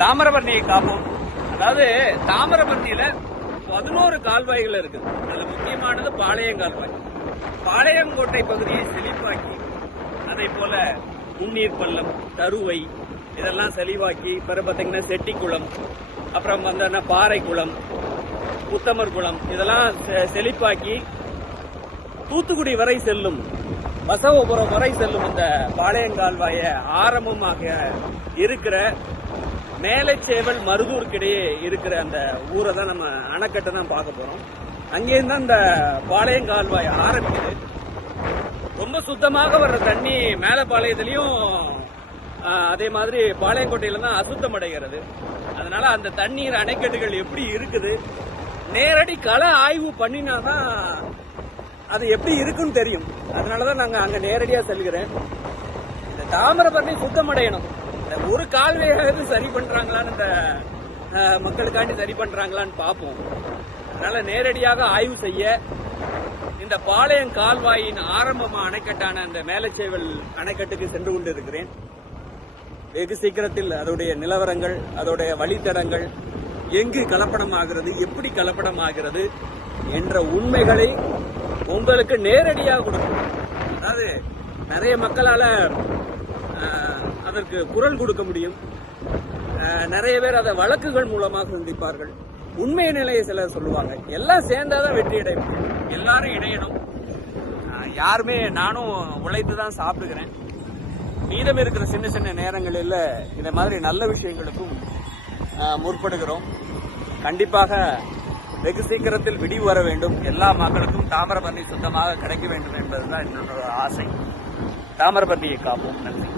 தாமிரபரணியை காப்போம். அதாவது தாமிரபரணியில 11 கால்வாய்கள் இருக்குது. அதுல முக்கியமானது பாளையம் கால்வாய். பாளையங்கோட்டை பகுதியை செழிப்பாக்கி, அதே போல முன்னீர் பள்ளம், தருவை இதெல்லாம் செழிவாக்கி, பிறகு பார்த்தீங்கன்னா செட்டிக்குளம், அப்புறம் வந்து பாறைக்குளம், புத்தமர் குளம் இதெல்லாம் செழிப்பாக்கி தூத்துக்குடி வரை செல்லும், பசவபுரம் வரை செல்லும் இந்த பாளையங்கால்வாய ஆரம்பமாக இருக்கிற மேலைச்சேவல் மருதூருக்கிடையே இருக்கிற அந்த ஊரை தான் நம்ம அணைக்கட்டை தான் பார்க்க போறோம். அங்கேருந்து அந்த பாளையங்கால்வாய் ஆரம்பிக்குது. ரொம்ப சுத்தமாக வர்ற தண்ணி மேலப்பாளையத்திலையும் அதே மாதிரி பாளையங்கோட்டையில தான் அசுத்தம் அடைகிறது. அதனால அந்த தண்ணீர் அணைக்கட்டுகள் எப்படி இருக்குது, நேரடி கள ஆய்வு பண்ணினாதான் அது எப்படி இருக்குன்னு தெரியும். அதனாலதான் நாங்க அங்க நேரடியா செல்கிறேன். இந்த தாமிரபரணி சுத்தம் அடையணும். இந்த ஒரு கால்வாயாவது சரி பண்றாங்களான்னு, இந்த மக்களுக்காண்டி சரி பண்றாங்களான்னு பார்ப்போம். அதனால நேரடியாக ஆய்வு செய்ய இந்த பாளையம் கால்வாயின் ஆரம்பமா அணைக்கட்டான அந்த மேலச்சேவல் அணைக்கட்டுக்கு சென்று கொண்டு இருக்கிறேன். வெகு சீக்கிரத்தில் அதோடைய நிலவரங்கள், அதோடைய வழித்தடங்கள், எங்கு கலப்படம் ஆகிறது, எப்படி கலப்படம் ஆகிறது என்ற உண்மைகளை உங்களுக்கு நேரடியாக கொடுக்கும். அதாவது நிறைய மக்களால அதற்கு குரல் கொடுக்க முடியும். நிறைய பேர் அதை வழக்குகள் மூலமாக சந்திப்பார்கள். உண்மை நிலையை சிலர் சொல்லுவாங்க. எல்லாம் சேர்ந்தாதான் வெற்றி அடைய முடியும். எல்லாரும் இணையணும். யாருமே, நானும் உழைத்து தான் சாப்பிடுகிறேன். மீதம் இருக்கிற சின்ன சின்ன நேரங்களில் இந்த மாதிரி நல்ல விஷயங்களுக்கும் முற்படுகிறோம். கண்டிப்பாக வெகு சீக்கிரத்தில் விடிவு வர வேண்டும். எல்லா மக்களுக்கும் தாமிரபரணி சுத்தமாக கிடைக்க வேண்டும் என்பதுதான் என்னோட ஆசை. தாமிரபரணியை காப்போம். நன்றி.